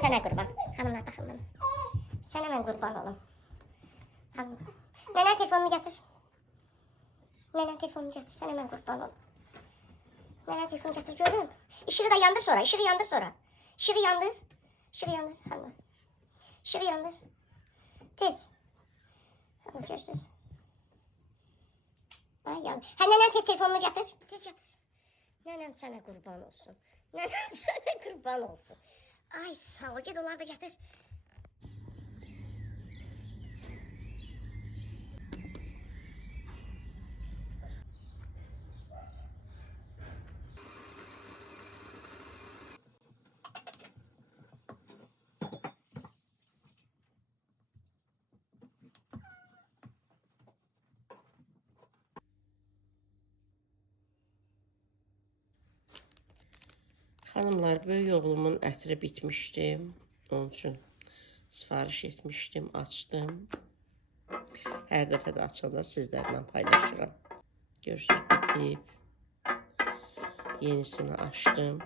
Sənə qurban. Xanımlar baxın mənə. Sənə mən qurban olum. Xanımlar. Nənən telefonumu gətir. Nənən telefonumu gətir. Sənə mən qurban olum. Nənən telefonumu gətir. Görün. İşığı da yandır sonra. İşığı yandır sonra. İşığı yandır. İşığı yandır. Xanımlar. İşığı yandır. Tez. Xanımlar görürsünüz. Ay yandır. Hə nənən tez telefonunu gətir. Tez gətir. Nənən sənə qurban olsun. Nənən sənə qurban olsun. Ay sağ ol. Ged onlar da gətir. Xanımlar, böyük oğlumun ətri bitmişdi. Onun üçün sifariş etmişdim, açdım. Hər dəfə də açanda sizlərlə paylaşıram. Görürsünüz, bitib. Yenisini açdım.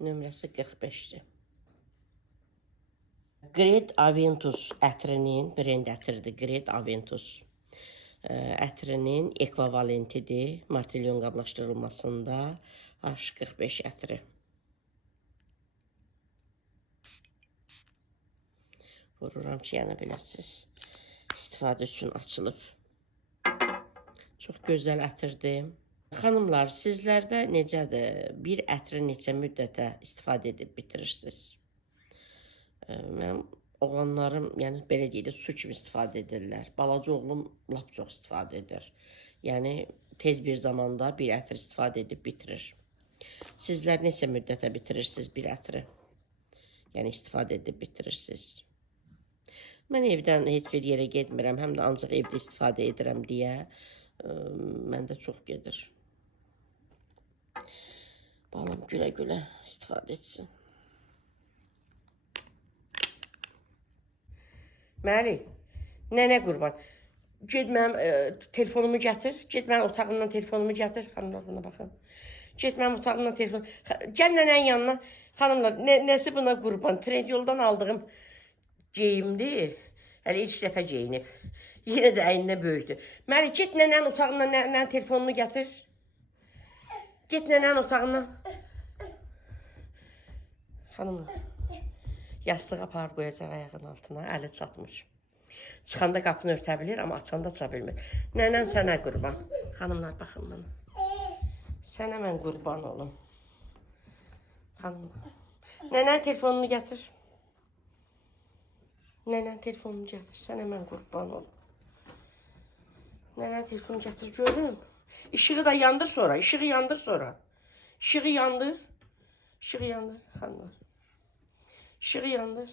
Nömrəsi 45-dir. Great Aventus ətrinin, brend ətridir, Great Aventus ətrinin ekvivalentidir. Martilyon qablaşdırılmasında H45 ətri. Vururam ki, yəni biləsiniz, istifadə üçün açılıb. Çox gözəl ətirdir. Xanımlar, sizlərdə necədir? Bir ətri neçə müddətə istifadə edib bitirirsiniz? Mən oğlanlarım, yəni belə deyilir, su kimi istifadə edirlər. Balaca oğlum lap çox istifadə edir. Yəni tez bir zamanda bir ətri istifadə edib bitirir. Sizlər neçə müddətə bitirirsiniz bir ətri? Yəni istifadə edib bitirirsiniz. Mən evdən heç bir yerə getmirəm, həm də ancaq evdə istifadə edirəm deyə məndə çox gedir. Balam gülə-gülə istifadə etsin. Məli, nənə qurban. Ged mənim telefonumu gətir. Ged mənim otağımdan telefonumu gətir. Xanımlar buna baxın. Ged mənim otağımdan telefonumu. Gəl nənənin yanına. Xanımlar, nəsi buna qurban. Trendyoldan aldığım geyimdir. Hələ ilk dəfə geyinib. Yenə də əyninə böyükdür. Məli, ged nənənin otağından nənənin telefonunu gətir. Ged nənənin otağından. Xanımlar. Yastığı aparıb qoyacaq ayağının altına, əli çatmır. Çıxanda qapını örtə bilir, amma açanda aça bilmir. Nənən sənə qurban. Xanımlar, baxın bana. Sənə mən qurban olum. Xanımlar. Nənən telefonunu gətir. Nənən telefonunu gətir. Sənə mən qurban olum. Nənən telefonunu gətir, görün. İşığı da yandır sonra, işığı yandır sonra. İşığı yandır. İşığı yandır, xanımlar. İşığı yandır.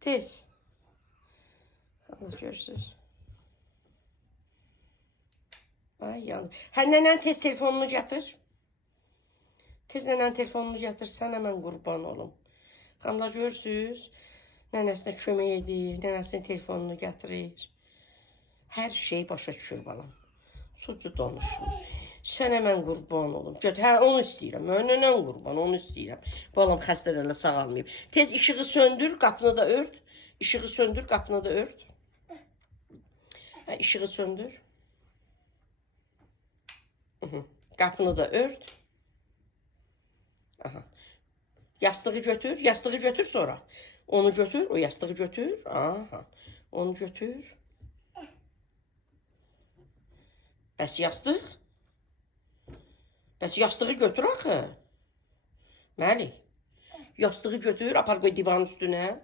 Tez. Allah görürsünüz. Ay yandır. Hə nənən tez telefonunu gətir. Tez nənən telefonunu gətir. Sənə mən qurban olum. Xanımlar görürsünüz. Nənəsinə kömək edir. Nənəsinin telefonunu gətirir. Hər şey başa düşür balam. Sucu danışmır. Sənə mən qurban olum. Hə, onu istəyirəm. Mən nənən qurban, onu istəyirəm. Balam xəstələrlə sağalmayıb. Tez işığı söndür, qapını da ört. İşığı söndür, qapını da ört. Hə, işığı söndür. Qapını da ört. Aha. Yastığı götür, yastığı götür sonra. Onu götür, o yastığı götür. Aha. Onu götür. Bəs yastıq? Bəs yastığı götür axı. Məli. Yastığı götür, apar qoy divanın üstünə.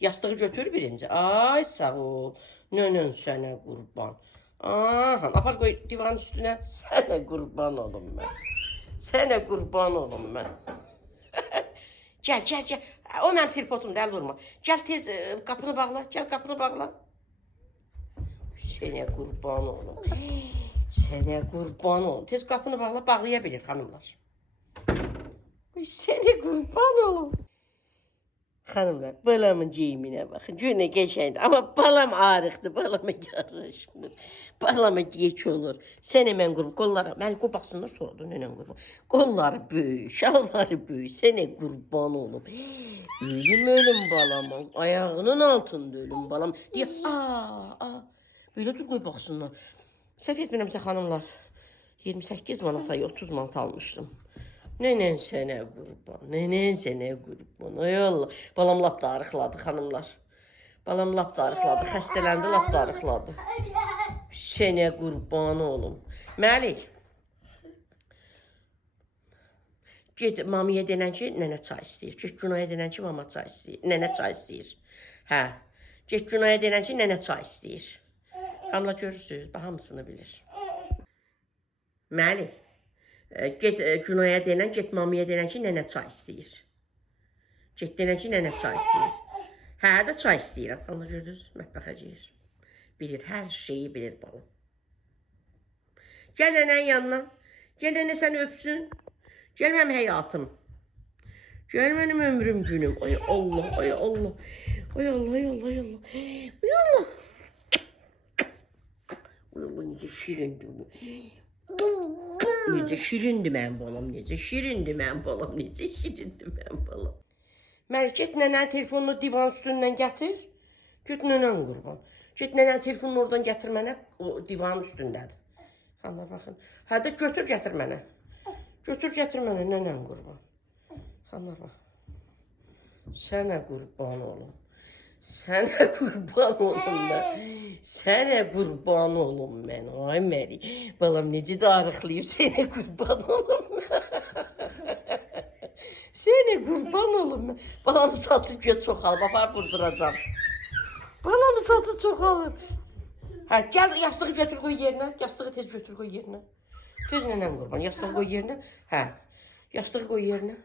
Yastığı götür birinci. Ay sağ ol. Nönün sənə qurban. Aha, apar qoy divanın üstünə. Sənə qurban olum mən. Sənə qurban olum mən. Gəl, gəl, gəl. O mənim tripodumda, əl vurma. Gəl tez qapını bağla. Gəl qapını bağla. Sənə qurban olum. Sənə qurban olum. Tez qapını bağla, bağlaya bilir xanımlar. Sənə qurban olum. Xanımlar, balamın geyiminə baxın. Günə qəşəngdir. Amma balam arıqdır, balama yaraşmır. Balama geç olur. Sənə mən qurban, qollara, məni qopaxsınlar sonra da nənəm qurban. Qolları böyük, şalvarı böyük, sənə qurban olum. Ölüm balama, ayağının altında ölüm balam. Deyə, belə dur qoy baxsınlar. Səhv etmirəmsə xanımlar, 28 manata, 30 manat almışdım. Nenen sənə qurban, nenen sənə qurban. Ay Allah, balam lap da arıqladı xanımlar. Balam lap da arıqladı, xəstələndi, lap da arıqladı. Sənə qurban olum. Məlik, get mamiyə denən ki, nənə çay istəyir. Get Günaya denən ki, mama çay istəyir. Nənə çay istəyir. Hə, get Günaya denən ki, nənə çay istəyir. Xanımlar görürsünüz, hamısını bilir. Məlik. Get Günaya denən, get mamiyə denən ki, nənə çay istəyir. Get denən ki, nənə çay istəyir. Hə, də çay istəyirəm. Onu gördünüz, mətbəxə geyir. Bilir, hər şeyi bilir balam. Gəl nənənin yanına. Gəl nənə səni öpsün. Gəl mənim həyatım. Gəl mənim ömrüm günüm. Ay Allah, ay Allah. Ay Allah, ay Allah, ay Allah. Ay Allah. Ay Allah, necə şirindir bu. Necə şirindir mənim balam, necə şirindir mənim balam, necə şirindir mənim balam. Məlik, get nənənin telefonunu divan üstündən gətir. Get nənən qurban. Get nənənin telefonunu oradan gətir mənə, o divanın üstündədir. Xanlar baxın. Hə də götür gətir mənə. Götür gətir mənə nənən qurban. Xanlar baxın. Sənə qurban olum. Sənə qurban olum mən. Sənə qurban olum mən. Ay Məlik, balam necə də arıqlayıb, sənə qurban olum mən. Sənə qurban olum mən. Balamın saçı çoxalıb, apar vurduracam. Balamın saçı çoxalıb. Hə, gəl yastığı götür qoy yerinə. Yastığı tez götür qoy yerinə. Tez nənəm qurban, yastığı qoy yerinə. Hə, yastığı qoy yerinə.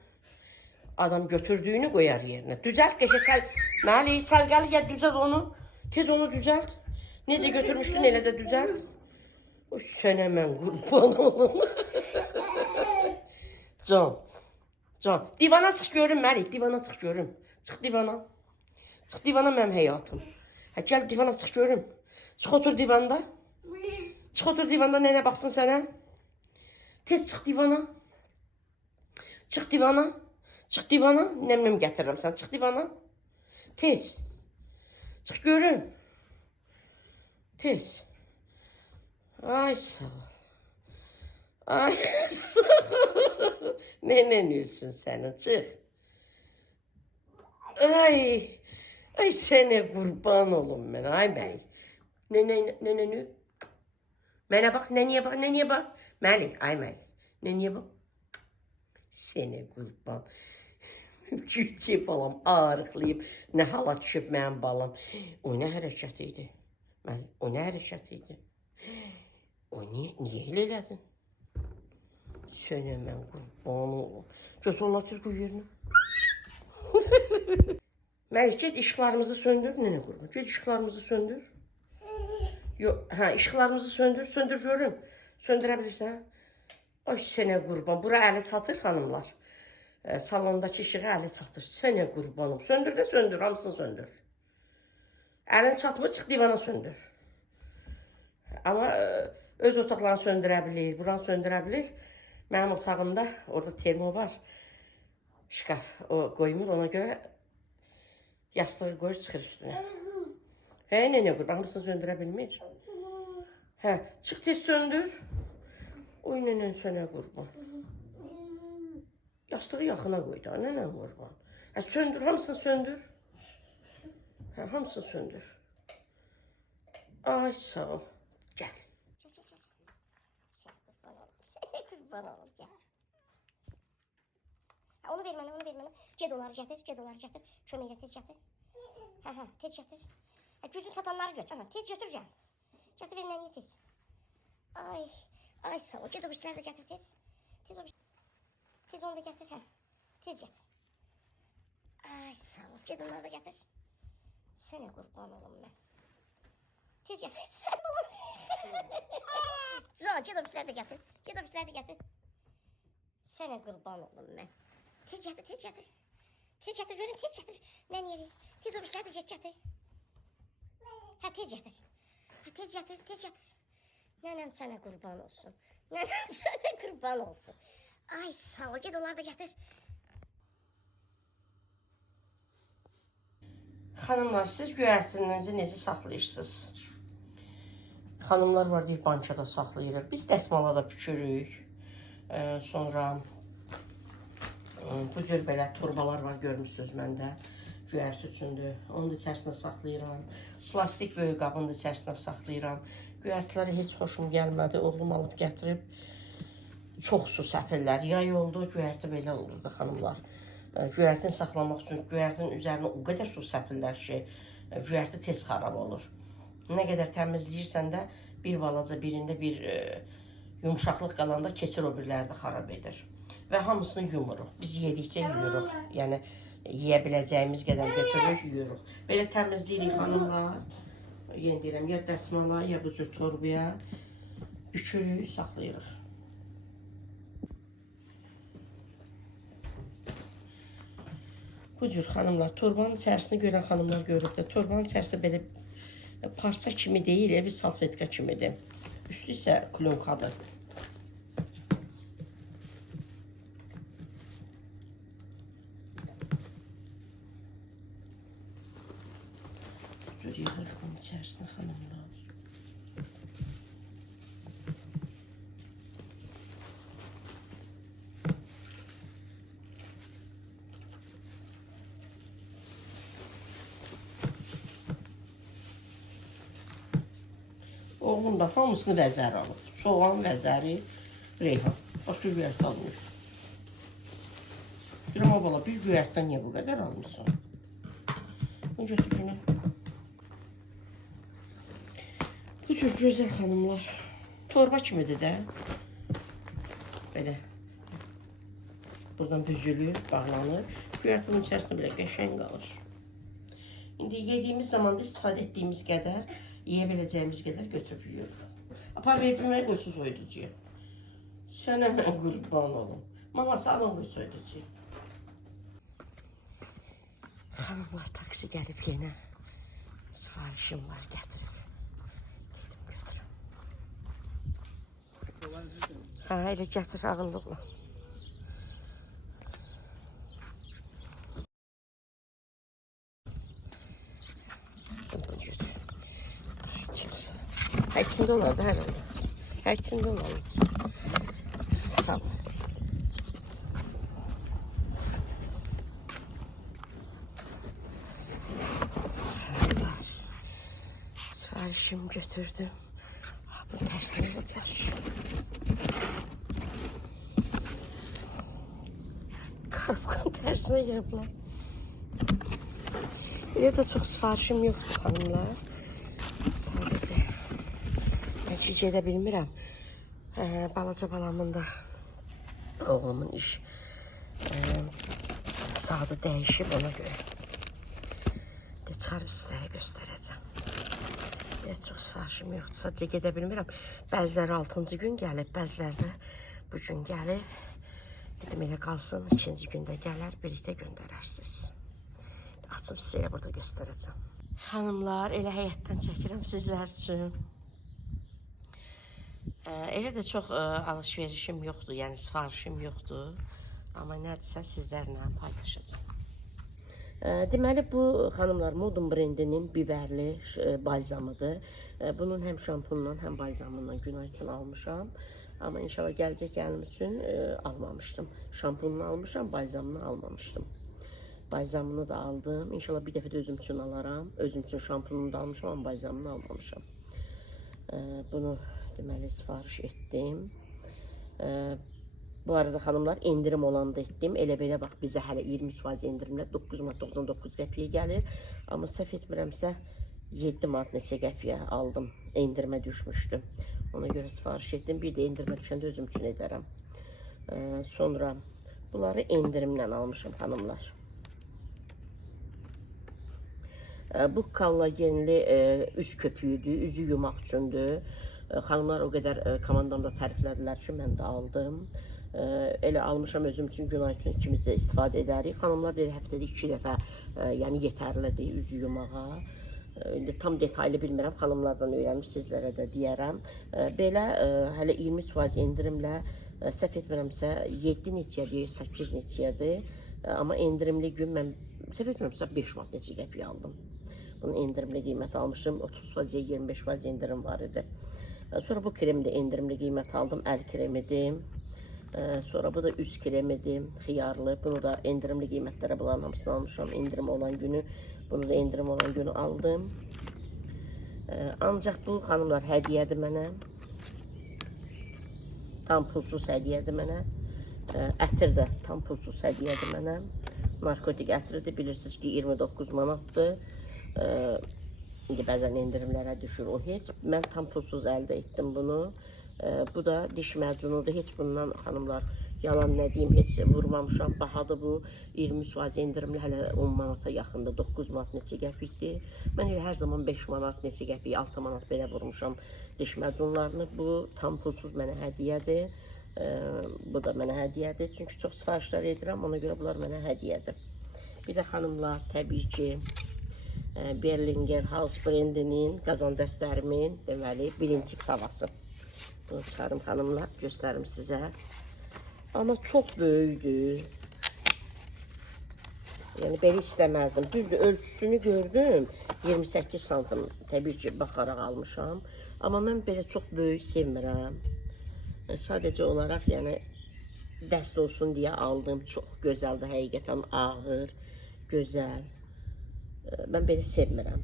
Adam götürdüyünü qoyar yerinə. Düzəlt qəşə, Məlik, səlqəli gəl düzəlt onu. Tez onu düzəlt. Necə götürmüşdün, elə də düzəlt. O sənə mən qurban olum. Can, divana çıx görüm Məlik, divana çıx görüm. Çıx divana. Çıx divana mənim həyatım. Hə, gəl divana çıx görüm. Çıx otur divanda. Çıx otur divanda, nənə baxsın sənə. Tez çıx divana. Çıx divana. Çıx divana, nəm gətirirəm sən. Çıx divana. Tez. Çıx görüm. Tez. Ay sağ ol. Ay sağ ol. Nenen ölsün sənin, çıx. Ay sənə qurban olum mən, ay bəy. Nənən öp. Mənə bax, nənəyə bax, nənəyə bax. Məlik, ay Məlik. Nənəyə bax. Sənə qurban. Küçük balam ağrıqlayıb, nə hala düşüb mənim balam. O nə hərəkət idi? O nə hərəkət idi? O niyə elə elədin? Sənə mən qurban olum. Götür onlar tez qoy yerinə. Məlik, get işıqlarımızı söndür, nənə qurban. Get işıqlarımızı söndür. Yox, hə, işıqlarımızı söndür, söndür görüm. Söndürə bilirsən? Ay sənə qurban. Bura əli çatır xanımlar. Salondakı işığı əli çatır. Sənə qurbanım. Söndür də söndür, hamısını söndür. Əlin çatmır, çıx divana söndür. Amma öz otaqlarını söndürə bilir, buranı söndürə bilir. Mənim otağımda, orada termo var. Şkaf qoymur, ona görə yastığı qoyur, çıxır üstünə. Hə, nənə qurban, hamısını söndürə bilmir. Hə, çıx tez söndür. Oy, nənən sənə qurban. Yastığı yaxına qoy da, nənəm qurban. Hə, söndür, hamısını söndür. Hə, hamısını söndür. Ay, sağ ol. Gəl. Sənə qurban olum, gəl. Onu ver mənə, onu ver mənə. Ged onları gətir, köməklə tez gətir. Hə, tez gətir. Gücün çatanları götür, tez götür gəl. Gətir ver nənəyə tez. Ay sağ ol, ged o birisləri də gətir tez. Tez onu da gətir, hə. Tez gətir. Ay sağ ol, ged onları da gətir. Sənə qurban olum mən. Tez gətir, sən oğlum. Can, ged o birisləri də gətir. Sənə qurban olum mən. Tez gətir. Tez gətir, görüm, tez gətir. Nənə evi. Tez o birisləri də gətir. Hə, tez gətir. Hə, tez gətir, tez gətir. Nənən sənə qurban olsun. Nənən sənə qurban olsun. Ay, sağ ol, ged onları da gətir. Xanımlar, siz göyərtinizi necə saxlayırsınız? Xanımlar var, deyir, bankada saxlayırıq. Biz dəsmala da bükürük. Sonra bu cür belə torbalar var, görmüsünüz məndə. Göyərti üçündür. Onun da içərisində saxlayıram. Plastik böyük qabın da içərisində saxlayıram. Göyərtiləri heç xoşum gəlmədi. Oğlum alıb gətirib çox su səpirlər. Yay oldu, göyərti belə olurdu, xanımlar. Göyərtini saxlamaq üçün göyərtinin üzərinə o qədər su səpirlər ki, göyərti tez xarab olur. Nə qədər təmizləyirsən də bir balaca birində bir yumuşaqlıq qalanda keçir o biriləri də xarab edir. Və hamısını yumuruq. Biz yedikcə yuyuruq. Yəni yeyə biləcəyimiz qədər götürürük, yuyuruq. Belə təmizləyirik xanımlar. Yenə deyirəm, ya dəsmala, ya bu cür torbaya bükürük, saxlayırıq. Bu cür xanımlar, torbanın içərisini görən xanımlar görüb də, torbanın içərisi belə parça kimi deyil, bir salfetka kimidir. Üstü isə klonkadır. Bu cür yığırıq bunun içərisini xanımlar. Oğlum da hamısını vəzər alıb. Soğan, vəzəri, reyhan. Başqa göyərt almıyor. Deyirəm, bala, bir göyərtdən niyə bu qədər almışsın? Bu götürünü. Bu tür gözəl xanımlar. Torba kimidir də. Belə. Buradan büzülür, bağlanır. Göyərtinin içərisində belə qəşəng qalır. İndi yediyimiz zaman da istifadə etdiyimiz qədər, yeyə biləcəyimiz qədər götürüb yiyoruz. Apar ver cümləyə qoy su soyuducuya. Sənə mən qurban olum. Maması alın qoy soyuducuya. Xanımlar, taksi gəlib yenə. Sifarişim var, gətirib. Gedim götürüm. Ha, elə gətir ağıllıqla. Bunu götür. Ha, içində olardı hər anda. Ha, içində olardı. Sağ ol. Xanımlar, sifarişimi götürdüm. Bu tərsini yapar. Karpkan tərsine yapılan. Elə də çox sifarişim yoxdur xanımlar. Sadəcə mən ki gedə bilmirəm. Balaca balamın da oğlumun iş saatı dəyişib ona görə. Çıxarıb sizlərə göstərəcəm. Heç çox sifarişim yoxdur. Sadəcə gedə bilmirəm. Bəziləri 6-cı gün gəlib, bəziləri də bu gün gəlib. Dedim elə qalsın, 2-ci gündə gələr, birlikdə göndərərsiniz. Açıb sizə elə burada göstərəcəm. Xanımlar, elə həyətdən çəkirəm sizlər üçün. Elə də çox alışverişim yoxdur, yəni sifarişim yoxdur. Amma nədirsə sizlərlə paylaşacağım. Deməli, bu xanımlar Modern brendinin biberli balzamıdır. Bunun həm şampunundan, həm balzamından günah üçün almışam. Amma inşallah gələcək gəlim üçün almamışdım. Şampununu almışam, balzamını almamışdım. Balzamını da aldım. İnşallah bir dəfə də özüm üçün alaram. Özüm üçün şampununu da almışam, amma balzamını almamışam. Bunu deməli sifariş etdim. Bu arada xanımlar, endirim olanda etdim. Elə belə bax, bizə hələ 23% endirimlə 9,99 qəpiyə gəlir. Amma səhv etmirəmsə 7 manat neçə qəpiyə aldım. Endirimə düşmüşdü. Ona görə sifariş etdim. Bir də endirimə düşəndə özüm üçün edərəm. Sonra bunları endirimlə almışam xanımlar. Bu kollagenli üz köpüğüdür, üzü yumaq üçündür. Xanımlar o qədər komandamda təriflədilər ki, mən də aldım. Elə almışam özüm üçün, gün ay üçün ikimiz də istifadə edərik. Xanımlar deyir həftədə 2 dəfə, yəni yetərlidir üzü yumağa. İndi tam detaylı bilmirəm, xanımlardan öyrənib sizlərə də deyərəm. Belə hələ 23% endirimlə, səhv etmirəmsə 7 neçədir, 8 neçədir. Amma endirimli gün mən səhv etmirəmsə 5 manat neçə qəpiyə aldım. Bunun endirimli qiyməti almışım, 30%, 25% endirim var idi. Sonra bu kremi də endirimli qiymət aldım, əl kremidir. Sonra bu da üz kremidir, xiyarlı. Bunu da endirimli qiymətlərə bunların hamısını almışam. Endirim olan günü, bunu da endirim olan günü aldım. Ancaq bu xanımlar hədiyyədir mənə. Tam pulsuz hədiyyədir mənə. Ətir də tam pulsuz hədiyyədir mənə. Narkotik ətridir, bilirsiniz ki 29 manatdır. İndi bəzən endirimlərə düşür o heç. Mən tam pulsuz əldə etdim bunu. Bu da diş məcunudur. Heç bundan xanımlar yalan nə deyim, heç vurmamışam. Bahadır bu. 20% endirimli hələ 10 manata yaxındır. 9 manat neçə qəpikdir. Mən elə hər zaman 5 manat neçə qəpik, 6 manat belə vurmuşam diş məcunlarını. Bu tam pulsuz mənə hədiyyədir. Bu da mənə hədiyyədir. Çünki çox sifarişlər edirəm. Ona görə bunlar mənə hədiyyədir. Bir də xanımlar təbii ki Berlinger House brendinin qazan dəstlərimin deməli birinci tavası. Bunu çıxarım xanımlar, göstərim sizə. Amma çox böyükdür. Yəni belə istəməzdim. Düzdür, ölçüsünü gördüm. 28 santim təbii ki baxaraq almışam. Amma mən belə çox böyük sevmirəm. Sadəcə olaraq yəni dəst olsun deyə aldım. Çox gözəldir, həqiqətən ağır, gözəl. Mən belə sevmirəm.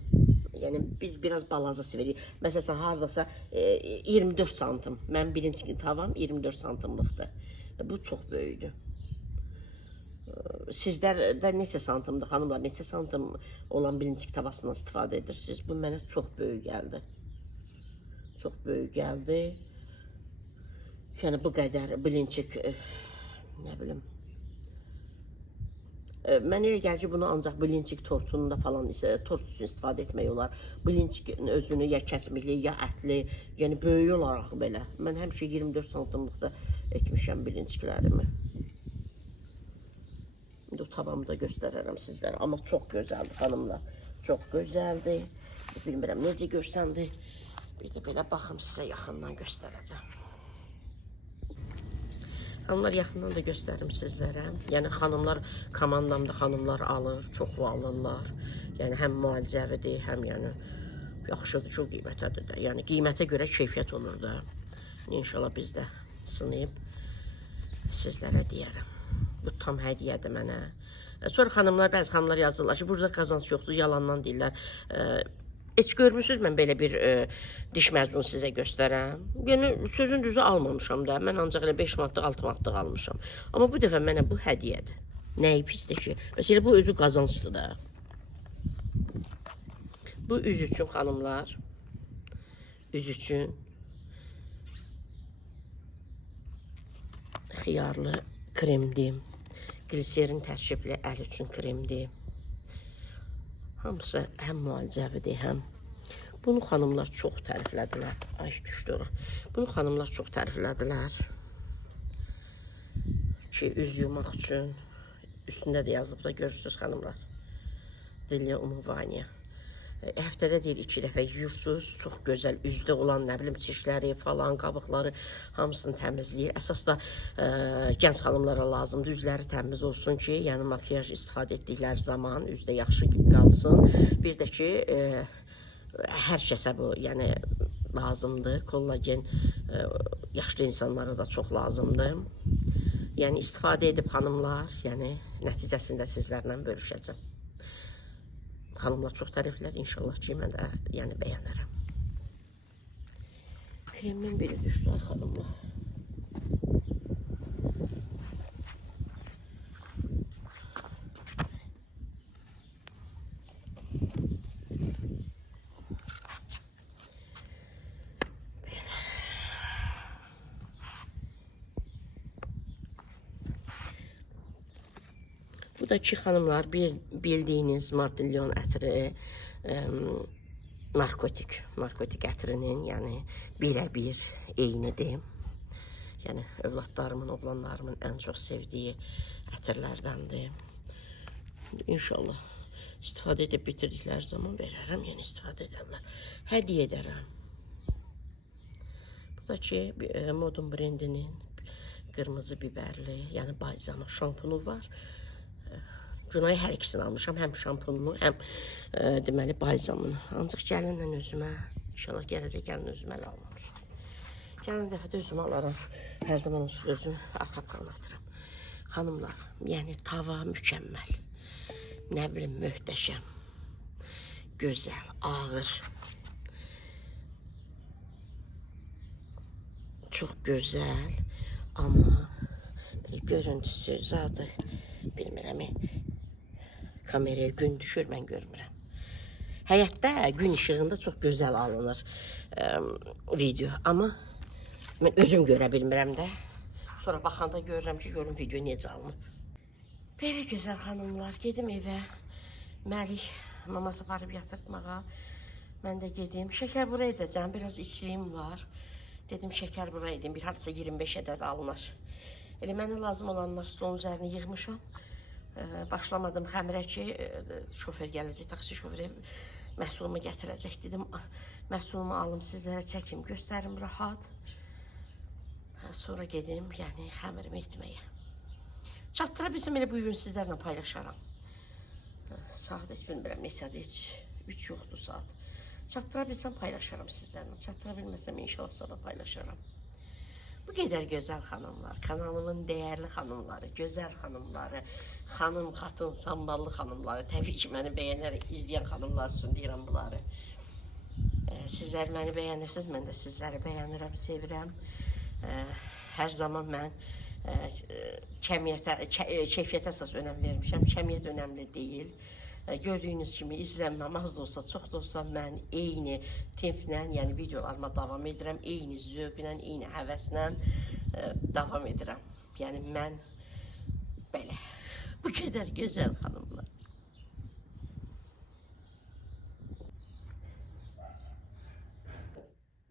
Yəni biz biraz balaca sevirik. Məsələn, hardasa 24 santim. Mən birinci tavam 24 santimlikdir. Bu çox böyükdür. Sizlər də neçə santimdir xanımlar? Neçə santim olan birinci tavasından istifadə edirsiniz? Bu mənə çox böyük gəldi. Çox böyük gəldi. Yəni bu qədər bilincik, nə bilim. Mən elə gəlir ki, bunu ancaq bilincik tortunda falan isə tort üçün istifadə etmək olar. Bilincikin özünü ya kəsmikli, ya ətli, yəni böyük olaraq belə. Mən həmişə 24 santimlikdə etmişəm bilinciklərimi. İndi o tavamı da göstərərəm sizlərə. Amma çox gözəldir xanımlar. Çox gözəldir. Bilmirəm necə görsəndir. Bir də belə baxım sizə yaxından göstərəcəm. Xanımlar yaxından da göstərim sizlərə. Yəni xanımlar, komandamda xanımlar alır, çoxlu alırlar. Yəni həm müalicəvidir, həm yəni yaxşıdır, çox qiymətədir də. Yəni qiymətə görə keyfiyyət olur da. İnşallah biz də sınayıb sizlərə deyərəm. Bu tam hədiyyədir mənə. Sonra xanımlar, bəzi xanımlar yazırlar ki, burada qazanc yoxdur, yalandan deyirlər. Heç görmürsünüz mən belə bir diş məzunu sizə göstərəm. Yəni sözün düzü almamışam da. Mən ancaq elə 5 manatlıq, 6 manatlıq almışam. Amma bu dəfə mənə bu hədiyyədir. Nəyi pisdir ki? Məsələn bu özü qazancdır da. Bu üz üçün xanımlar. Üz üçün xiyarlı kremdir. Gliserin tərkibli əl üçün kremdir. Hamısı həm müalicəvidir, həm. Bunu xanımlar çox təriflədilər. Ay, düşdü ora. Bunu xanımlar çox təriflədilər. Ki, üz yumaq üçün. Üstündə də yazıb da görürsünüz xanımlar. Dilya umuvaniya. Həftədə deyir 2 dəfə yuyursunuz. Çox gözəl üzdə olan nə bilim çişləri falan, qabıqları hamısını təmizləyir. Əsas da gənc xanımlara lazımdır. Üzləri təmiz olsun ki, yəni makyaj istifadə etdikləri zaman üzdə yaxşı qalsın. Bir də ki, hər kəsə bu yəni lazımdır. Kollagen yaşlı insanlara da çox lazımdır. Yəni istifadə edib xanımlar, yəni nəticəsində sizlərlə bölüşəcəm. Xanımlar çox təriflər, inşallah ki, mən də yəni bəyənərəm. Kremin biri düşdü xanımlar. Bu da ki xanımlar, bildiyiniz Martilyon ətri, narkotik ətrinin, yəni birə-bir eynidir. Yəni övladlarımın, oğlanlarımın ən çox sevdiyi ətirlərdəndir. İnşallah istifadə edib bitirdikləri zaman verərəm, yəni istifadə edərlər. Hədiyyə edərəm. Bu da ki, Modern brendinin qırmızı biberli, yəni balzamı şampunu var. Günay hər ikisini almışam, həm şampununu, həm deməli balzamını. Ancaq gəlinlə özümə, inşallah gələcək gəlin özümə almamışdım. Gəlin dəfə də özümə alaram. Hər zaman özüm arxapqanı atıram. Xanımlar, yəni tava mükəmməl. Nə bilim, möhtəşəm. Gözəl, ağır. Çox gözəl, amma görüntüsü, zadı bilmirəm. Kameraya gün düşür, mən görmürəm. Həyətdə gün işığında çox gözəl alınır video, amma mən özüm görə bilmirəm də. Sonra baxanda görürəm ki, görün video necə alınıb. Belə gözəl xanımlar, gedim evə. Məlik maması aparıb yatırtmağa. Mən də gedim. Şəkər bura edəcəm, biraz içliyim var. Dedim şəkər bura edim, bir hardasa 25 ədəd alınır. Elə mənə lazım olanlar stolun üzərinə yığmışam. Başlamadım xəmirə ki, şofer gələcək, taksi şoferi məhsulumu gətirəcək. Dedim, məhsulumu alım, sizlərə çəkim, göstərim rahat. Sonra gedim, yəni xəmirimi etməyə. Çatdıra bilsəm elə bu gün sizlərlə paylaşaram. Saat heç bilmirəm neçədir, heç 3 yoxdur saat. Çatdıra bilsəm paylaşaram sizlərlə. Çatdıra bilməsəm inşallah sabah paylaşaram. Bu qədər gözəl xanımlar, kanalımın dəyərli xanımları, gözəl xanımları, xanım, xatın, samballı xanımları, təbii ki, məni bəyənərək izləyən xanımlar üçün deyirəm bunları. Sizlər məni bəyənirsiniz, mən də sizləri bəyənirəm, sevirəm. Hər zaman mən keyfiyyətə əsas önəm vermişəm, kəmiyyət önəmli deyil. Gördüyünüz kimi izlənməm az da olsa, çox da olsa mən eyni templə, yəni videolarıma davam edirəm, eyni zövqlə, eyni həvəslə davam edirəm. Yəni mən belə, bu qədər gözəl xanımlar.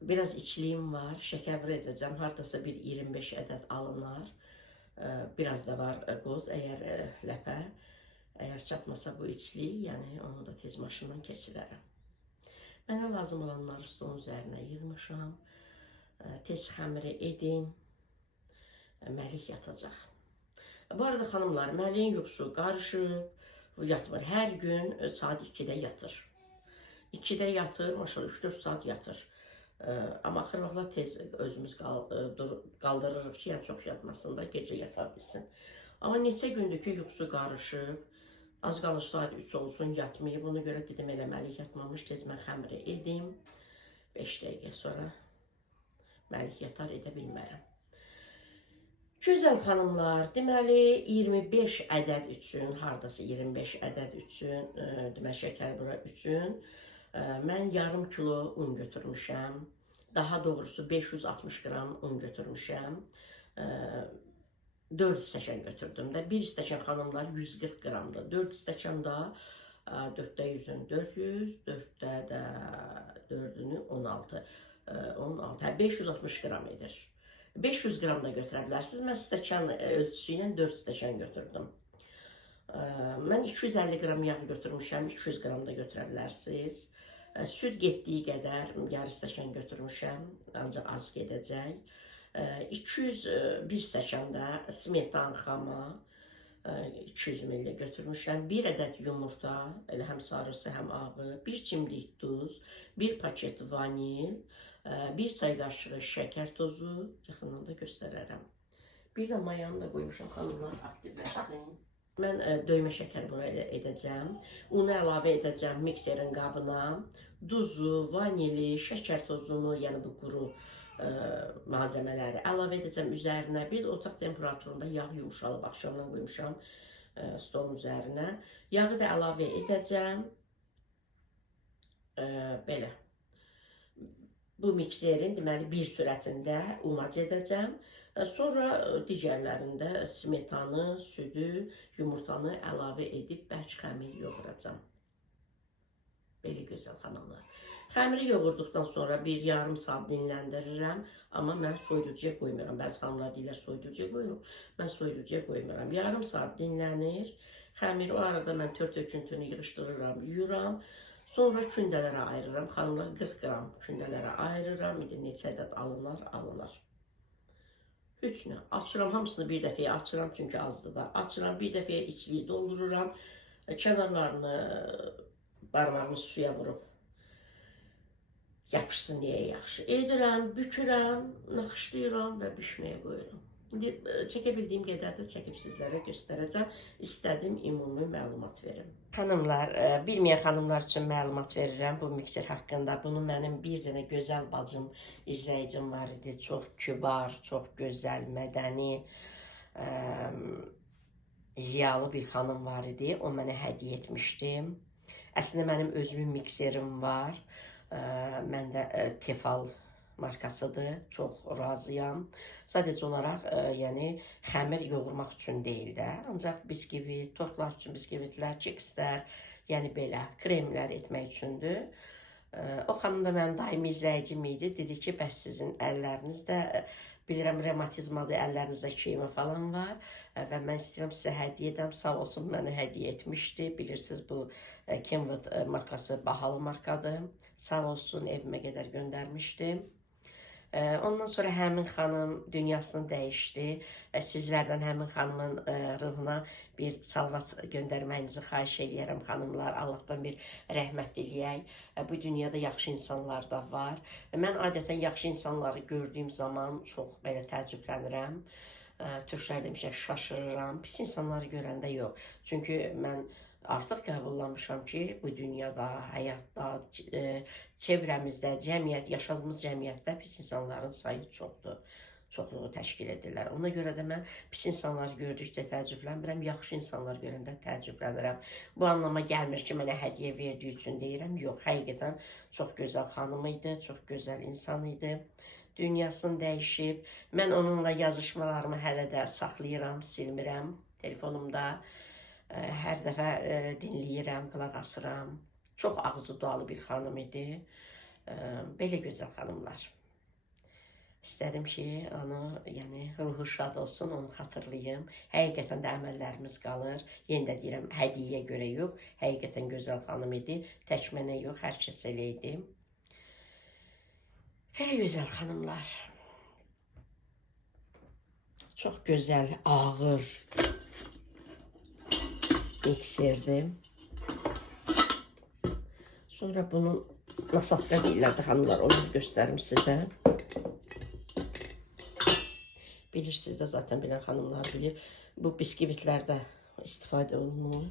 Biraz içliyim var, şəkər bura edəcəm, hardasa bir 25 ədəd alınar. Biraz da var qoz, əgər ləpə. Əgər çatmasa bu içlik, yəni onu da tez maşından keçirərəm. Mənə lazım olanları stolun üzərinə yığmışam. Tez xəmiri edim. Məlik yatacaq. Bu arada xanımlar, Məliyin yuxusu qarışıb, yatmır. Hər gün saat 2-də yatır. 2-də yatır, maşallah 3-4 saat yatır. Amma axır vaxtlar tez özümüz qaldırırıq ki, yəni çox yatmasın da, gecə yata bilsin. Amma neçə gündür ki, yuxusu qarışıb. Az qalır saat 3 olsun, yatmayıb. Ona görə dedim, eləməli yatmamış, tez mən xəmiri edim. 5 dəqiqə sonra Məlik yatar, edə bilmərəm. Gözəl xanımlar, deməli 25 ədəd üçün, hardasa 25 ədəd üçün, deməli şəkər bura üçün, mən yarım kilo un götürmüşəm. Daha doğrusu 560 qram un götürmüşəm. 4 stəkan götürdüm də. 1 stəkan xanımlar 140 qramdır. 4 stəkan da 4-də 100-ün 400, 4-də də 4-ünü 16. 16, 560 qram edir. 500 qram da götürə bilərsiniz. Mən stəkan ölçüsü ilə 4 stəkan götürdüm. Mən 250 qram yağ götürmüşəm. 200 qram da götürə bilərsiniz. Süd getdiyi qədər yarı stəkan götürmüşəm. Ancaq az gedəcək. 201 stəkan da smetan xama 200 ml götürmüşəm. 1 ədəd yumurta, elə həm sarısı, həm ağı, 1 çimdik duz, 1 paket vanil, 1 çay qaşığı şəkər tozu, yaxından da göstərərəm. Bir də mayanı da qoymuşam, xanımlar aktivləşsin. Mən döymə şəkər bura edəcəm. Unu əlavə edəcəm mikserin qabına. Duzu, vanili, şəkər tozunu, yəni bu quru malzəmələri əlavə edəcəm üzərinə. Bir də otaq temperaturunda yağ yumuşalıb, axşamdan qoymuşam stolun üzərinə. Yağı da əlavə edəcəm. Belə. Bu mikserin deməli bir sürətində umac edəcəm. Sonra digərlərində smetanı, südü, yumurtanı əlavə edib bərk xəmir yoğuracam. Belə gözəl xanımlar. Xəmiri yoğurduqdan sonra bir yarım saat dinləndirirəm. Amma mən soyuducuya qoymuram. Bəzi xanımlar deyirlər soyuducuya qoyuram. Mən soyuducuya qoymuram. Yarım saat dinlənir. Xəmiri o arada mən tört töküntünü yığışdırıram, yuyuram. Sonra kündələrə ayırıram. Xanımlar 40 qram kündələrə ayırıram. İndi neçə ədəd alınar, alınar. Üçünü açıram, hamısını bir dəfəyə açıram çünki azdır da. Açıram, bir dəfəyə içliyi doldururam. Kənarlarını barmağımı suya vurub yapışsın deyə yaxşı edirəm, bükürəm, naxışlayıram və bişməyə qoyuram. İndi çəkə bildiyim qədər də çəkib sizlərə göstərəcəm. İstədim ümumi məlumat verim. Xanımlar, bilməyən xanımlar üçün məlumat verirəm bu mikser haqqında. Bunu mənim bir dənə gözəl bacım, izləyicim var idi. Çox kübar, çox gözəl, mədəni, ziyalı bir xanım var idi. O mənə hədiyyə etmişdi. Əslində mənim özümün mikserim var. Məndə Tefal markasıdır. Çox razıyam. Sadəcə olaraq, yəni xəmir yoğurmaq üçün deyil də. Ancaq biskvit, tortlar üçün biskvitlər, kekslər, yəni belə kremlər etmək üçündür. O xanım da mənim daimi izləyicim idi. Dedi ki, bəs sizin əllərinizdə bilirəm revmatizmadır, əllərinizdə keyimə falan var və mən istəyirəm sizə hədiyyə edəm. Sağ olsun, mənə hədiyyə etmişdi. Bilirsiniz, bu Kenwood markası bahalı markadır. Sağ olsun, evimə qədər göndərmişdi. Ondan sonra həmin xanım dünyasını dəyişdi. Sizlərdən həmin xanımın ruhuna bir salvat göndərməyinizi xahiş edirəm xanımlar. Allahdan bir rəhmət diləyək. Bu dünyada yaxşı insanlar da var. Mən adətən yaxşı insanları gördüyüm zaman çox belə təəccüblənirəm. Türklər demişlər, şaşırıram. Pis insanları görəndə yox. Çünki mən artıq qəbullanmışam ki, bu dünyada, həyatda, çevrəmizdə, yaşadığımız cəmiyyətdə pis insanların sayı çoxdur. Çoxluğu təşkil edirlər. Ona görə də mən pis insanları gördükcə təəccüblənmirəm, yaxşı insanlar görəndə təəccüblənirəm. Bu anlama gəlmir ki, mənə hədiyyə verdiyi üçün deyirəm. Yox, həqiqətən çox gözəl xanım idi, çox gözəl insan idi. Dünyasını dəyişib. Mən onunla yazışmalarımı hələ də saxlayıram, silmirəm telefonumda. Hər dəfə dinləyirəm, qulaq asıram. Çox ağzı dualı bir xanım idi. Belə gözəl xanımlar. İstədim ki, onu, yəni ruhu şad olsun, onu xatırlayım. Həqiqətən də əməllərimiz qalır. Yenə də deyirəm, hədiyyə görə yox. Həqiqətən gözəl xanım idi. Tək mənə yox, hər kəs elə idi. Belə gözəl xanımlar. Çox gözəl, ağır mikserdir. Sonra bunun nasatqa deyirlərdi xanımlar, onu göstərim sizə. Bilirsiniz də, zaten bilən xanımlar bilir. Bu biskvitlərdə istifadə olunur.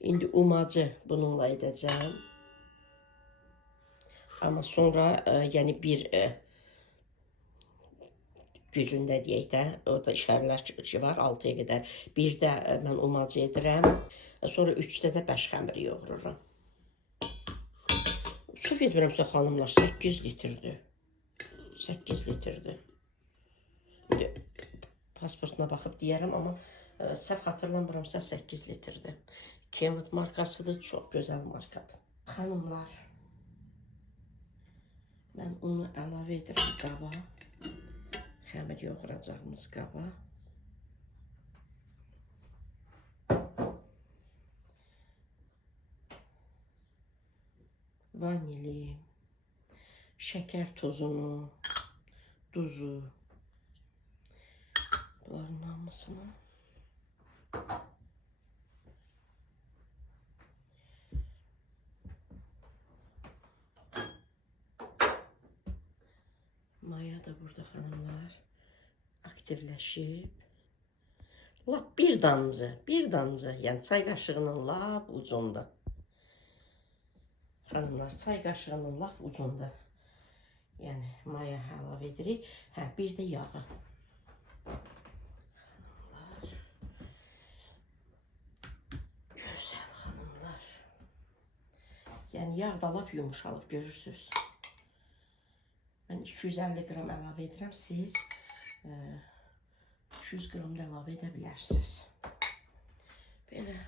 İndi umacı bununla edəcəm. Amma sonra, yəni bir gücündə deyək də, orada işarələr ki var, 6-ya qədər. Birdə mən umacı edirəm, sonra 3-də də bəş xəmiri yoğururam. Səhv etmirəmsə xanımlar, 8 litrdir. 8 litrdir. İndi pasportuna baxıb deyərəm, amma səhv xatırlamıramsa 8 litrdir. Kenwood markasıdır, çox gözəl markadır. Xanımlar, mən onu əlavə edirəm qaba. Xəmir yoğuracağımız qaba. Vanili, şəkər tozunu, duzu. Bunların hamısını. Maya da burada xanımlar aktivləşib. Lap bir damcı, yəni çay qaşığının lap ucunda. Xanımlar, çay qaşığının lap ucunda. Yəni maya əlavə edirik. Hə, bir də yağı. Xanımlar. Gözəl xanımlar. Yəni yağ da lap yumuşalıb, görürsünüz. Mən 250 qram əlavə edirəm, siz 200 qram da əlavə edə bilərsiniz. Belə.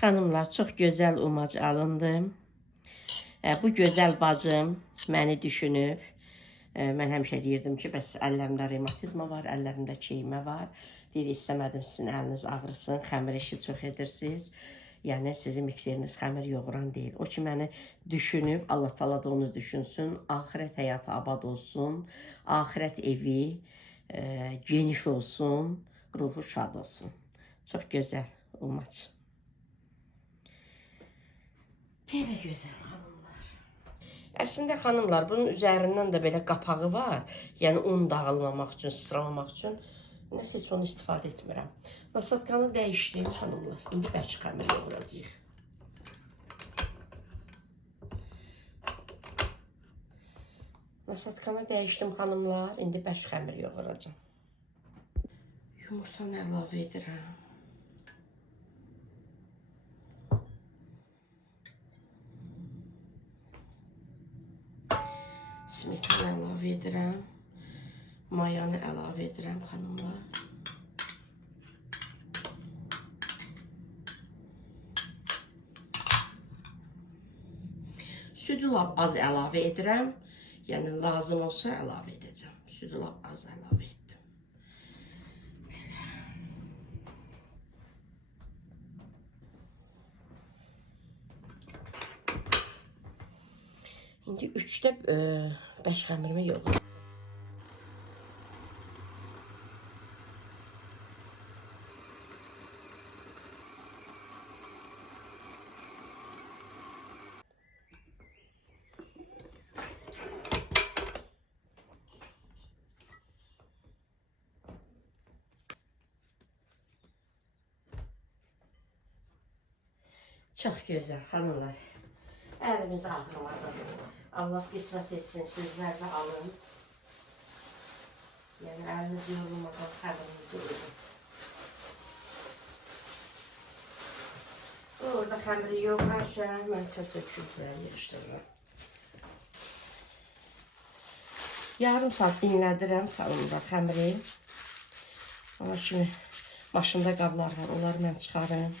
Xanımlar, çox gözəl umac alındı. Bu gözəl bacım məni düşünüb. Mən həmişə deyirdim ki, bəs əllərimdə revmatizma var, əllərimdə keymə var. Deyir, istəmədim sizin əliniz ağrısın, xəmir işi çox edirsiniz. Yəni, sizin mikseriniz xəmir yoğuran deyil. O ki, məni düşünüb, Allah Taala da onu düşünsün, axirət həyatı abad olsun, axirət evi geniş olsun, ruhu şad olsun. Çox gözəl umac. Belə gözəl xanımlar. Əslində xanımlar, bunun üzərindən də belə qapağı var. Yəni un dağılmamaq üçün, sıçramamaq üçün. Nəsə heç onu istifadə etmirəm. Nasatkanı dəyişdim xanımlar. İndi bəlkə xəmir yoğuracağıq. Nasatkanı dəyişdim xanımlar. İndi bəlkə xəmir yoğuracağım. Yumurtanı əlavə edirəm. Smetanı əlavə edirəm. Mayanı əlavə edirəm xanımlar. Südü lap az əlavə edirəm. Yəni lazım olsa əlavə edəcəm. Südü lap az əlavə etdim. İndi 3-də 5 xəmirimi yoğuracağam. Çox gözəl xanımlar. Əlimiz ağrımadı. Allah qismət etsin, sizlər də alın. Yəni, əliniz yorulmadan xəmirinizi edin. Orada xəmiri yoğurarkən mən kötürküntüləri yığışdırıram. Yarım saat dinlədirəm xanımlar xəmiri. Ona kimi maşında qablar var, onları mən çıxarım.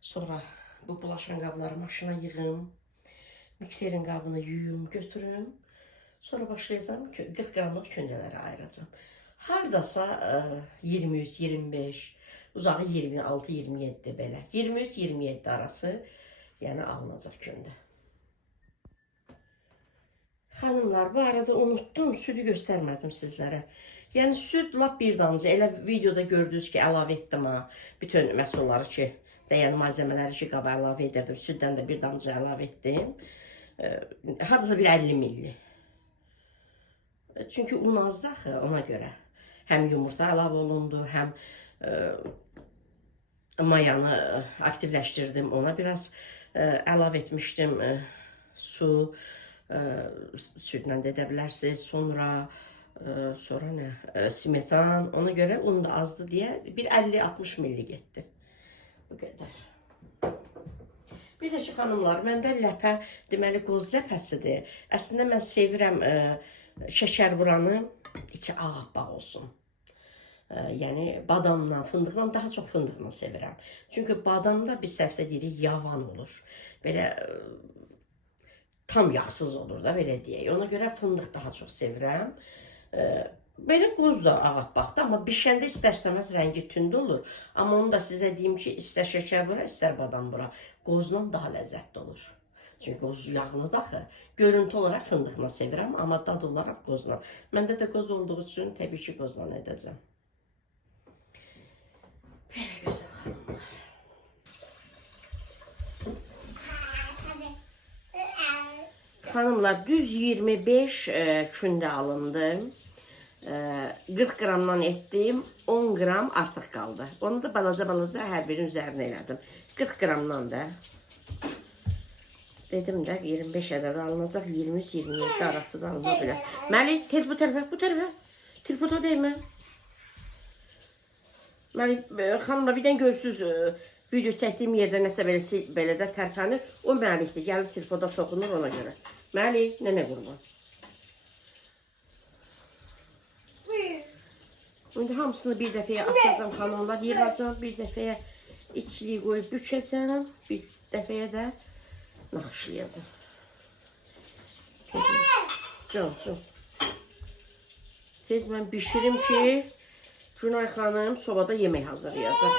Sonra bu bulaşan qabları maşına yığım. Mikserin qabını yuyum, götürüm. Sonra başlayacağım 40 qramlıq kündələri ayıracağım. Hardasa 23-25, uzağı 26-27 belə. 23-27 arası, yəni alınacaq kündə. Xanımlar, bu arada unuttum, südü göstərmədim sizlərə. Yəni süd lap bir damcı, elə videoda gördünüz ki, əlavə etdim ha. Bütün məhsulları ki, dəyən malzəmələri ki, qaba əlavə edirdim. Süddən də bir damcı əlavə etdim. Hardasa bir 50 milli. Çünki un azdı axı, ona görə. Həm yumurta əlavə olundu, həm mayanı aktivləşdirdim. Ona biraz əlavə etmişdim su, südlə də edə bilərsiniz. Sonra nə? Smetan. Ona görə un da azdı deyə bir 50-60 milli getdi. Bu qədər. Bir də ki, xanımlar, məndə ləpə, deməli, qoz ləpəsidir. Əslində, mən sevirəm şəkər buranı, içi ağappaq olsun. Yəni, badamla, fındıqla, daha çox fındıqla sevirəm. Çünki badamda biz tərəfdə deyirik, yavan olur. Belə, tam yağsız olur da, belə deyək. Ona görə fındıq daha çox sevirəm. Belə qoz da ağappaqdır, amma bişəndə istərsəməz rəngi tünd olur. Amma onu da sizə deyim ki, istər şəkər bura, istər badam bura. Qozla daha ləzzətli olur. Çünki qoz yağlıdır axı. Görüntü olaraq fındıqla sevirəm, amma dad olaraq qozla. Məndə də qoz olduğu üçün təbii ki, qozla edəcəm. Belə gözəl xanımlar. Xanımlar, düz 25 kündə alındı. 40 qramdan etdim, 10 qram artıq qaldı. Onu da balaca hər birinin üzərinə elədim. 40 qramdan da. Dedim də 25 ədəd alınacaq, 23-27 arası da alına bilər. Məli, tez bu tərəfə. Tripoda dəymə. Məli, xanımla birdən görürsünüz, video çəkdiyim yerdə nəsə belə də tərpənir. O məlikdir, gəlib tripoda soxunur ona görə. Məli, nənə qurban. İndi hamısını bir dəfəyə asacağım xanımlar, yığacağım bir dəfəyə. İçliyi qoyub bükəcəm. Bir dəfəyə də naxışlayacağım. Can. Tez mən bişirim ki, Günay xanım sobada yemək hazırlayacaq.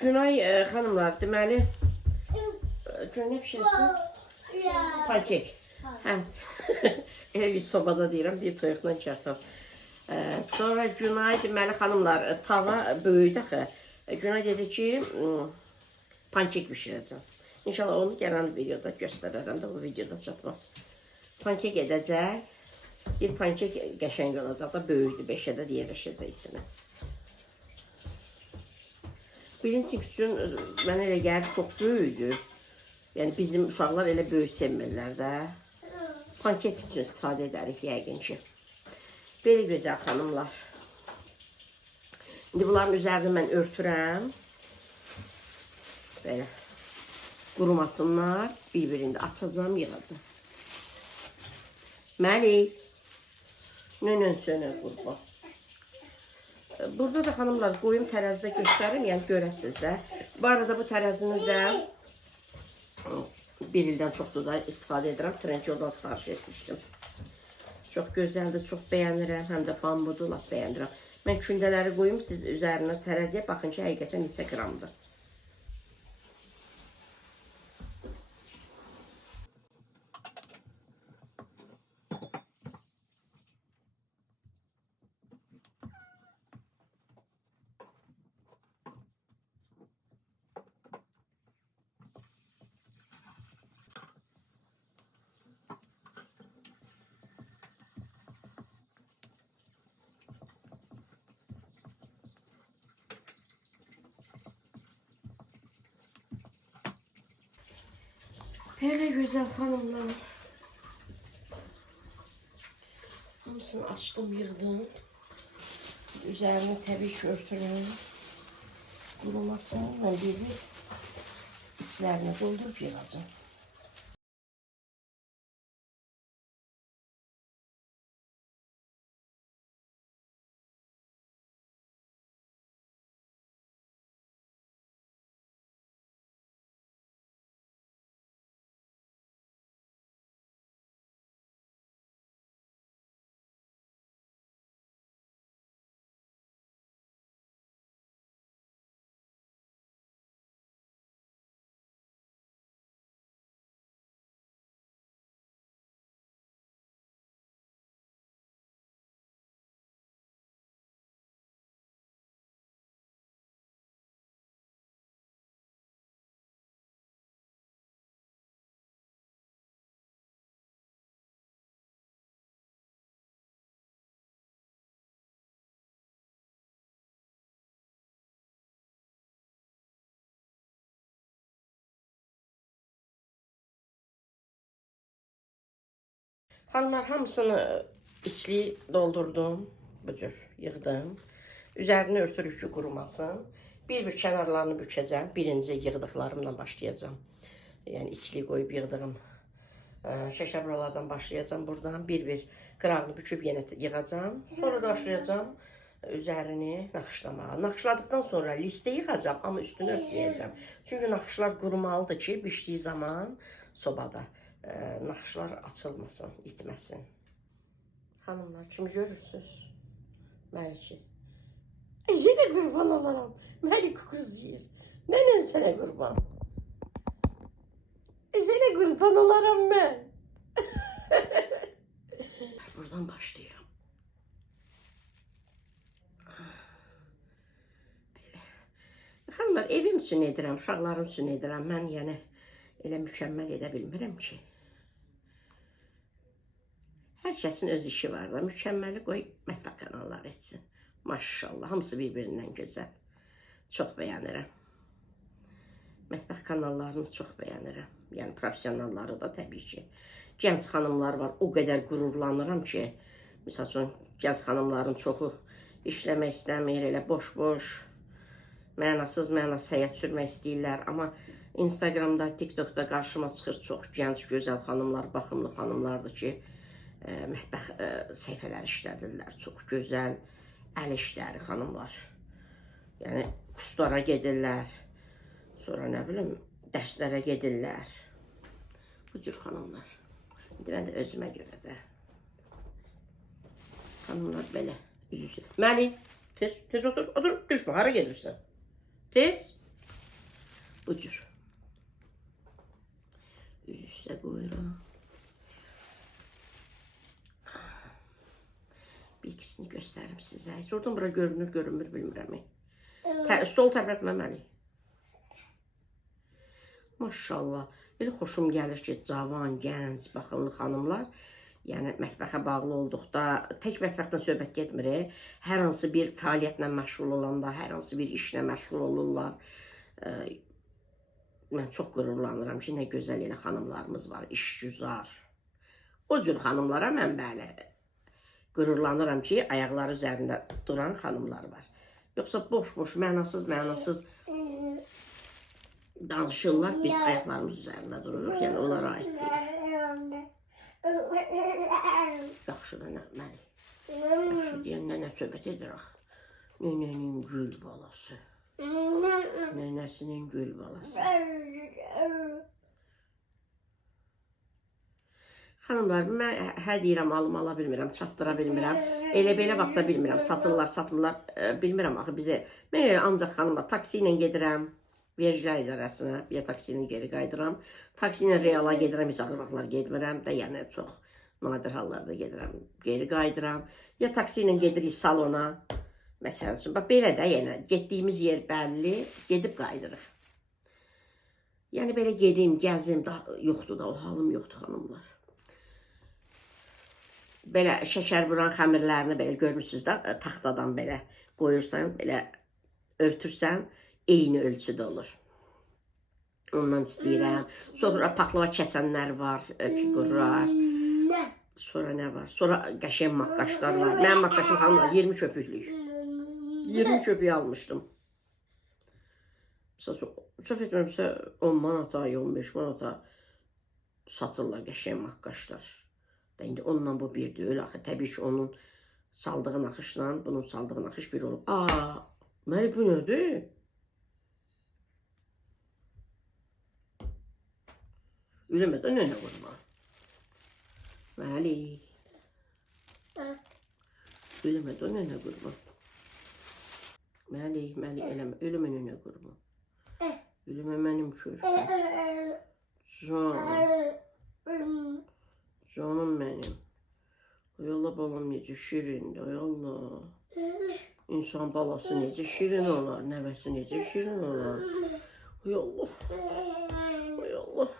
Günay xanımlar, deməli, Günay nə pişirsin? Pankek. Hə, elə bir sobada deyirəm, bir toyuqla kərtəm. Sonra Günay, deməli xanımlar, tava böyüdü axı. Günay dedi ki, pankek bişirəcəm. İnşallah onu gələn videoda göstərərəm də, bu videoda çatmaz. Pankek edəcək. Bir pankek qəşəng olacaq da, böyükdür, 5 ədəd yerləşəcək içine. Birinci üçün mənə elə gəlir, çox böyükdür. Yəni bizim uşaqlar elə böyük sevmirlər də. Pankek üçün istifadə edərik yəqin ki. Belə gözəl xanımlar. İndi bunların üzərini mən örtürəm. Belə. Qurumasınlar. Bir-birində açacağım, yığacağım. Məlik. Nönən sönə qurban. Burada da xanımlar qoyum tərəzidə göstərim, yəni görəsiz də. Bu arada bu tərəzini də bir ildən çoxdur da istifadə edirəm. Trendyoldan sifariş etmişdim. Çox gözəldir, çox bəyənirəm. Həm də pambudu lap bəyənirəm. Mən kündələri qoyum, siz üzərinə tərəziyə baxın ki, həqiqətən neçə qramdır. Böyle güzel hanımlar. Hamısını açtım, yığdım. Üzerine tabii ki örtüyorum. Kurumasın. Ben bir içlerine doldurup yığacağım. Hanımlar hamısını içli doldurdum. Bu cür yığdım. Üzərini örtürük ki qurumasın. Bir-bir kənarlarını bükəcəm. Birinci yığdıqlarımdan başlayacağım. Yəni içli qoyub yığdığım şəşəbralardan başlayacağım. Buradan bir-bir qırağını büküb yenə yığacağım. Sonra da başlayacağım üzərini naxışlamağa. Naxışladıktan sonra listə yığacağım, amma üstünü örtməyəcəm. Çünki naxışlar qurumalıdır ki, bişdiyi zaman sobada naxışlar açılmasın, itməsin. Hanımlar, kimi görürsünüz? Məliki. Sənə qurban olaram. Məlik quz yiyir. Mənən sənə qurban. Sənə qurban olaram mən. Buradan başlayıram. Belə. Hanımlar, evim üçün edirəm, uşaqlarım üçün edirəm. Mən yəni elə mükəmməl edə bilmirəm ki. Hər kəsin öz işi var da, mükəmməli qoy mətbəx kanalları etsin. Maşallah, hamısı bir-birindən gözəl. Çox bəyənirəm. Mətbəx kanallarını çox bəyənirəm. Yəni professionalları da təbii ki. Gənc xanımlar var, o qədər qürurlanıram ki, misal üçün gənc xanımların çoxu işləmək istəmir, elə boş-boş, mənasız həyat sürmək istəyirlər. Amma Instagramda, TikTokda qarşıma çıxır çox gənc, gözəl xanımlar, baxımlı xanımlardır ki, mətbəx səhifələri işlədirlər. Çox gözəl əl işləri xanımlar. Yəni kurslara gedirlər. Sonra nə bilim, dərslərə gedirlər. Bu cür xanımlar. İndi mən də özümə görə də. Xanımlar belə üzüsü. Məli, tez otur, düşmə, hara gedirsən? Tez. Bu cür. Üz üstə qoyuram. Bir ikisini göstərim sizə. Oradan bura görünür, görünmür, bilmirəm. Stol tərpətməməli. Maşallah. Elə xoşum gəlir ki, cavan, gənc, baxımlı xanımlar, yəni mətbəxə bağlı olduqda, tək mətbəxdən söhbət getmir, hər hansı bir fəaliyyətlə məşğul olanda, hər hansı bir işlə məşğul olurlar. Mən çox qürurlanıram ki, nə gözəl elə xanımlarımız var, işgüzar. O cür xanımlara mən bəli qürurlanıram ki, ayaqları üzərində duran xanımlar var. Yoxsa boş-boş, mənasız danışırlar, biz ayaqlarımız üzərində dururuq, yəni onlara aid deyil. Yaxşı da məli. Yaxşı deyən nənə söhbət edir axı. Nənənin gül balası. Nənəsinin gül balası. Xanımlar, mən hə deyirəm, alım ala bilmirəm, çatdıra bilmirəm. Elə belə vaxtda bilmirəm, satırlar, satmırlar, bilmirəm axı bizə. Mən elə ancaq xanımlar, taksi ilə gedirəm. Vergilər idarəsinə, ya taksi ilə geri qayıdıram. Taksi ilə reala gedirəm, heç ağır vaxtlar getmirəm də, yəni çox nadir hallarda gedirəm, geri qayıdıram. Ya taksi ilə gedirik salona, məsəl üçün. Bax, belə də, yəni, getdiyimiz yer bəlli, gedib qayıdırıq. Yəni, belə gedim, gəzim, yoxdur da, o halım yoxdur, xanımlar. Belə şəkər vuran xəmirlərini belə görmürsünüz də, taxtadan belə qoyursan, belə örtürsən, eyni ölçüdə olur. Ondan istəyirəm. Sonra paxlava kəsənlər var, figurlar. Sonra nə var? Sonra qəşəng maqqaşlar var. Mənim maqqaşım xanımlar 20 köpüklük. 20 köpük almışdım. Səhv etmirəmsə 10 manata, 15 manata satırlar qəşəng maqqaşlar. İndi onunla bu bir deyil. Axı, təbii ki, onun saldığı naxışla bunun saldığı naxış bir olub. Məli, bu nədir? Üləmədə nənə qurma. Məli. Üləmədə nənə qurma. Məli, eləmə. Üləmə nənə qurma. Üləmə mənim körpəm. Canım mənim. Ay Allah, balam necə şirindir. Ay Allah. İnsan balası necə şirin olar. Nəvəsi necə şirin olar. Ay Allah. Ay Allah.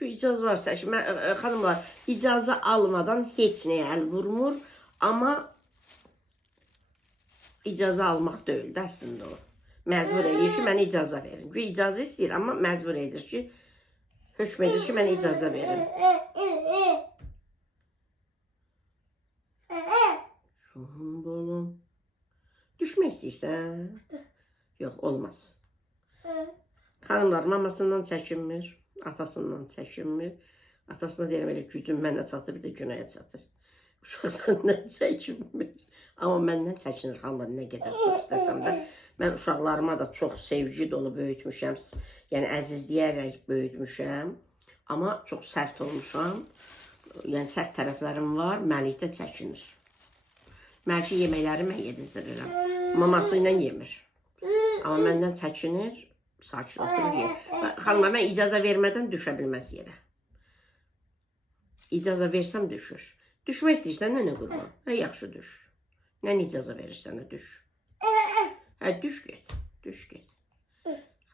Şu icazə varsa, xanımlar, icazə almadan heç nəyə əl vurmur, amma icazə almaq deyil də əslində o. Məcbur edir ki, mənə icazə verin. İcazə istəyir, amma məcbur edir ki, hökm edir ki, mənə icazə verin. Canım balam. Düşmək istəyirsən? Yox, olmaz. Xanımlar, mamasından çəkinmir. Atasından çəkinmir. Atasına deyirəm, elə gücüm mənə çatır, bir də günəyə çatır. Uşaq səndən çəkinmir. Amma məndən çəkinir, xanımlar, nə qədər çox istəsəm də. Mən uşaqlarıma da çox sevgi dolu böyütmüşəm. Yəni, əzizləyərək böyütmüşəm. Amma çox sərt olmuşam. Yəni, sərt tərəflərim var. Məlikdə çəkinir. Məlikə yeməkləri mən yedizdirirəm. Maması ilə yemir. Amma məndən çəkinir. Sakin oturur yer. Xanımlar, mən icazə vermədən düşə bilməz yerə. İcazə versəm düşür. Düşmək istəyirsən, nənə qurban. Hə, yaxşı düş. Nənə icazə verirsən, düş. Hə, düş get. Düş get.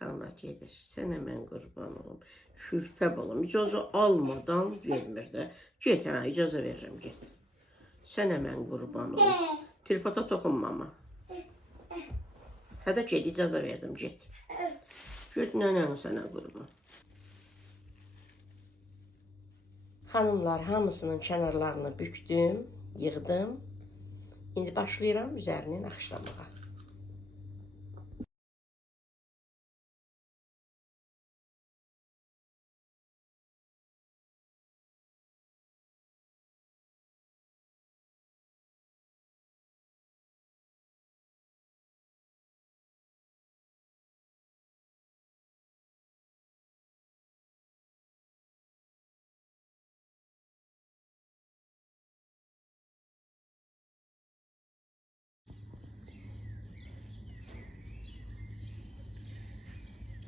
Xanımlar gedir. Sənə mən qurban olum. Şürpə balam. İcazə almadan vermir də. Get, hə, icazə verirəm, get. Sənə mən qurban olum. Tripota toxunmama. Hə də get, icazə verdim, get. Get, nənəni sənə qurban. Xanımlar, hamısının kənarlarını bükdüm, yığdım. İndi başlayıram üzərini naxışlamağa.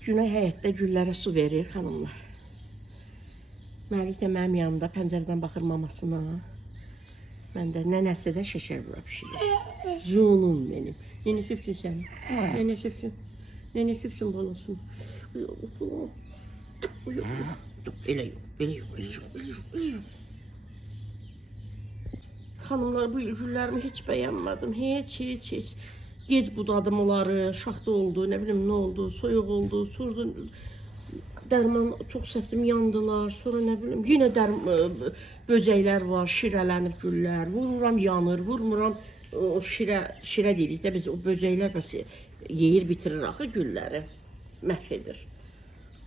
Günay həyətdə güllərə su verir xanımlar. Məlik də mənim yanımda pəncərədən baxır mamasına. Mən də nənəsi də şəkər bura pişirir. Zulum benim. Nene süpsün səni. Nene süpsün. Nene süpsün balasın. Elə yox, belə yox, elə yox, elə yox, elə yox. Xanımlar, bu güllərimi heç bəyənmədim. Heç. Gec budadım onları, şaxta oldu, nə bilim nə oldu, soyuq oldu, sonra dərman çox səpdim, yandılar, sonra nə bilim, yenə böcəklər var, şirələnib güllər, vururam yanır, vurmuram, o şirə deyirik də biz, o böcəklər bəs yeyir, bitirir axı gülləri, məhv edir.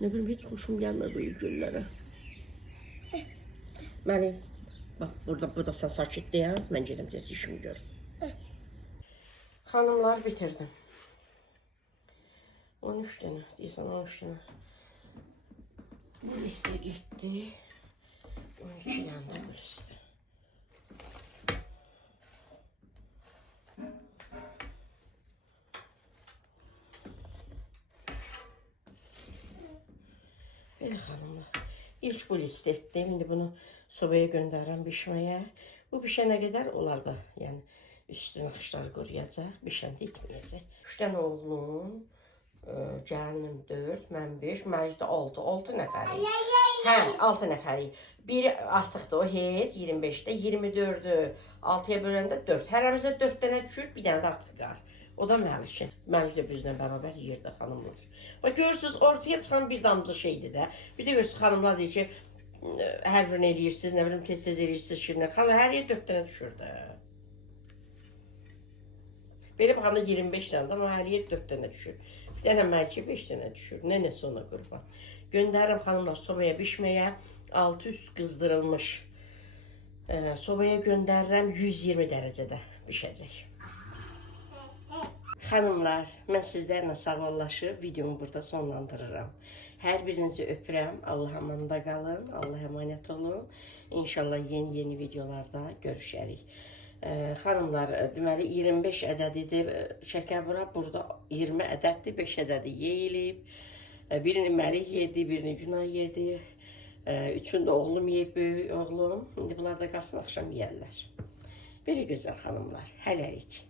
Nə bilim, heç xoşum gəlmir bu güllərə. Məni, bax, burada sən sakit deyən, mən gedim deyəsə işimi görüm. Xanımlar bitirdim. 13 dənə, deyəsən 13 dənə. Bu listə getdi. 12 dənə də bu listə. Belə xanımlar. İlk bu listə etdim. İndi bunu sobaya göndərirəm bişməyə. Bu bişənə qədər onlar da, yəni üstü naxışları quruyacaq, bişəndə itməyəcək. 3 dənə oğlum, gəlinim 4, mən 5, Məlik də 6 nəfəri. Hə, 6 nəfəri. Biri artıqdır o heç, 25-də, 24-ü 6-ya böləndə 4. Hərəmizə 4 dənə düşür, bir dənə də artıq qar. O da Məlikin. Məlik də bizlə bərabər yerdə xanımlar. Bax, görürsünüz, ortaya çıxan bir damcı şeydir də. Bir də görürsünüz, xanımlar deyir ki, hər gün eləyirsiniz, nə bilim, tez-tez eləyirsiniz şirinə. Xanım, hər yer 4 dənə düşür də. Belə baxanda 25 dənə, amma hər yer 4 dənə düşür. Bir dənə Məlikə 5 dənə düşür. Nənəsi ona qurban. Göndərirəm xanımlar sobaya bişməyə. Altı üst qızdırılmış. Sobaya göndərirəm 120 dərəcədə bişəcək. Xanımlar, mən sizlərlə sağollaşıb videomu burada sonlandırıram. Hər birinizi öpürəm. Allah amanda qalın. Allah əmanət olun. İnşallah yeni videolarda görüşərik. Xanımlar, deməli 25 ədədidir şəkər bura, burada 20 ədəddir, 5 ədədi yeyilib. Birini Məlik yedi, birini Günay yedi. Üçünü də oğlum yeyib, böyük oğlum. İndi bunlar da qalsın, axşam yeyərlər. Belə gözəl xanımlar, hələlik.